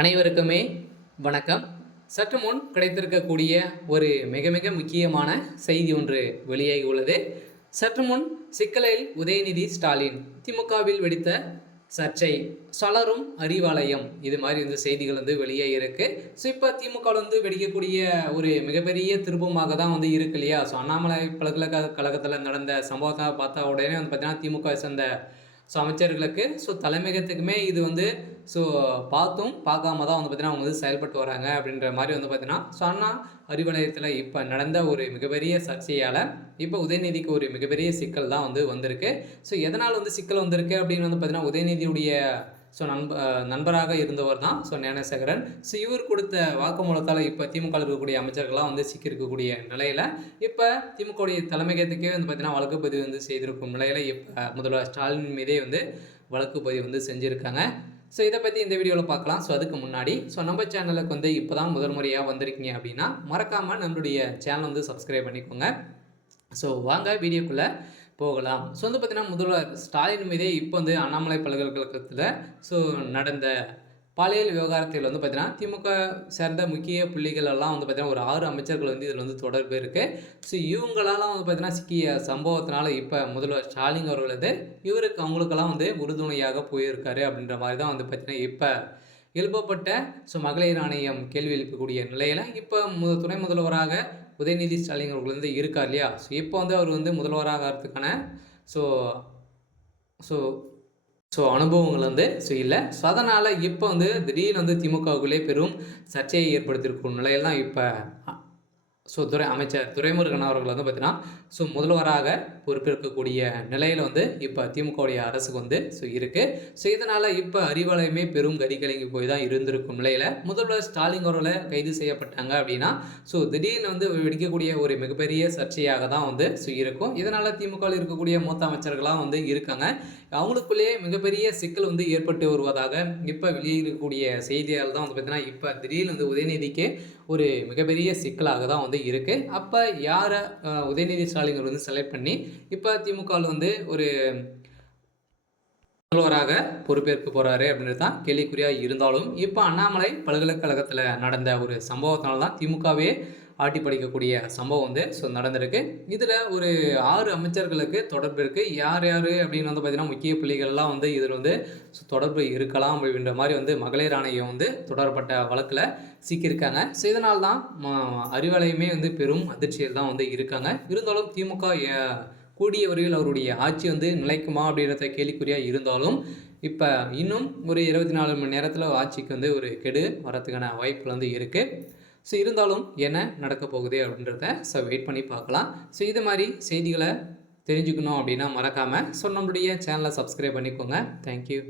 அனைவருக்குமே வணக்கம். சற்று முன் கிடைத்திருக்கக்கூடிய ஒரு மிக மிக முக்கியமான செய்தி ஒன்று வெளியாகி உள்ளது. சற்று முன் சிக்கலில் உதயநிதி ஸ்டாலின், திமுகவில் வெடித்த சர்ச்சை, சலரும் அறிவாலயம், இது மாதிரி செய்திகள் வெளியாகி இருக்கு. ஸோ இப்போ திமுக வெடிக்கக்கூடிய ஒரு மிகப்பெரிய திருப்பமாக தான் இருக்கு இல்லையா? ஸோ அண்ணாமலை பல்கலைக்கழகத்தில் நடந்த சம்பவத்தை பார்த்தா உடனே பார்த்தீங்கன்னா திமுக சேர்ந்த அமைச்சர்களுக்கு தலைமையகத்துக்குமே இது பார்த்தும் பார்க்காம தான் பார்த்தீங்கன்னா அவங்க செயல்பட்டு வராங்க அப்படின்ற மாதிரி பார்த்தீங்கன்னா அண்ணா அறிவாலயத்தில் இப்போ நடந்த ஒரு மிகப்பெரிய சர்ச்சையால் இப்போ உதயநிதிக்கு ஒரு மிகப்பெரிய சிக்கல் தான் வந்திருக்கு. ஸோ எதனால் சிக்கல் வந்திருக்கு அப்படின்னு பார்த்தீங்கன்னா உதயநிதியுடைய நண்பராக இருந்தவர் தான் ஞானசேகரன். இவர் கொடுத்த வாக்குமூலத்தால் இப்போ திமுக இருக்கக்கூடிய அமைச்சர்கள்லாம் சிக்கியிருக்கக்கூடிய நிலையில் இப்போ திமுகவுடைய தலைமையகத்துக்கே பார்த்தீங்கன்னா வழக்கு பதிவு செய்திருக்கும் நிலையில் இப்போ முதல்வர் ஸ்டாலின் மீதே வழக்கு பதிவு செஞ்சுருக்காங்க. இதை பற்றி இந்த வீடியோவில் பார்க்கலாம். அதுக்கு முன்னாடி நம்ம சேனலுக்கு இப்போ தான் முதல் முறையாக வந்திருக்கீங்க அப்படின்னா மறக்காமல் நம்மளுடைய சேனல் சப்ஸ்கிரைப் பண்ணிக்கோங்க. வாங்க வீடியோக்குள்ளே போகலாம். பார்த்தீங்கன்னா முதல்வர் ஸ்டாலின் மீதே இப்போ அண்ணாமலை பல்கலைக்கழகத்தில் நடந்த பாலியல் விவகாரத்தில் பார்த்தீங்கன்னா திமுக சேர்ந்த முக்கிய புள்ளிகள் எல்லாம் பார்த்தீங்கன்னா ஒரு 6 அமைச்சர்கள் இதில் தொடர்பு இருக்குது. இவங்களாலாம் பார்த்தீங்கன்னா சிக்கிய சம்பவத்தினால இப்போ முதல்வர் ஸ்டாலின் அவர்களது அவங்களுக்கெல்லாம் உறுதுணையாக போயிருக்காரு அப்படின்ற மாதிரி தான் பார்த்தீங்கன்னா இப்போ எழுப்பப்பட்ட மகளிர் ஆணையம் கேள்வி எழுப்பக்கூடிய நிலையில் இப்போ துணை முதல்வராக உதயநிதி ஸ்டாலின் அவர்கள் இருக்கார் இல்லையா? இப்போ அவர் முதல்வராக ஆகிறதுக்கான அனுபவங்கள் இல்லை. அதனால் இப்போ திடீர்னு திமுகவுக்குள்ளே பெரும் சர்ச்சையை ஏற்படுத்தியிருக்கும் நிலையில் தான் இப்போ அமைச்சர் துரைமுருகன் அவர்கள் பார்த்தீங்கன்னா முதல்வராக பொறுப்பேற்கக்கூடிய நிலையில் இப்போ திமுகவுடைய அரசுக்கு இருக்குது. இதனால் இப்போ அறிவாலயமே பெரும் கரிகலங்கி போய் தான் இருந்திருக்கும் நிலையில் முதல்வர் ஸ்டாலின் அவர்களை கைது செய்யப்பட்டாங்க அப்படின்னா திடீர்னு வெடிக்கக்கூடிய ஒரு மிகப்பெரிய சர்ச்சையாக தான் இருக்கும். இதனால் திமுகவில் இருக்கக்கூடிய மூத்த அமைச்சர்களாக இருக்காங்க. அவங்களுக்குள்ளேயே மிகப்பெரிய சிக்கல் ஏற்பட்டு வருவதாக இப்போ வெளியிருக்கக்கூடிய செய்தியால் தான் பார்த்தீங்கன்னா இப்போ திடீர்னு உதயநிதிக்கு ஒரு மிகப்பெரிய சிக்கலாக தான் இருக்குது. அப்போ யாரை உதயநிதி ஸ்டாலின் செலக்ட் பண்ணி இப்போ திமுகவில் ஒரு முதல்வராக பொறுப்பேற்க போகிறாரு அப்படின்றது தான் கேள்விக்குறியாக இருந்தாலும் இப்போ அண்ணாமலை பல்கலைக்கழகத்தில் நடந்த ஒரு சம்பவத்தினால தான் திமுகவே ஆட்டி படிக்கக்கூடிய சம்பவம் நடந்திருக்கு. இதில் ஒரு 6 அமைச்சர்களுக்கு தொடர்பு இருக்குது. யார் யார் அப்படின்னு பார்த்தீங்கன்னா முக்கிய புள்ளிகள்லாம் இதில் தொடர்பு இருக்கலாம் அப்படின்ற மாதிரி மகளிர் ஆணையம் தொடரப்பட்ட வழக்கில் சிக்கியிருக்காங்க. இதனால் தான் அறிவாலயமே பெரும் அதிர்ச்சியில் தான் இருக்காங்க. இருந்தாலும் திமுக கூடிய வரையில் அவருடைய ஆட்சி நிலைக்குமா அப்படின்றத கேள்விக்குறியாக இருந்தாலும் இப்போ இன்னும் ஒரு 24 மணி நேரத்தில் ஆட்சிக்கு ஒரு கெடு வரத்துக்கான வாய்ப்புகள் இருக்குது. இருந்தாலும் என்ன நடக்க போகுது அப்படின்றத வெயிட் பண்ணி பார்க்கலாம். இது மாதிரி செய்திகளை தெரிஞ்சுக்கணும் அப்படின்னா மறக்காமல் நம்மளுடைய சேனலை சப்ஸ்கிரைப் பண்ணிக்கோங்க. தேங்க்யூ.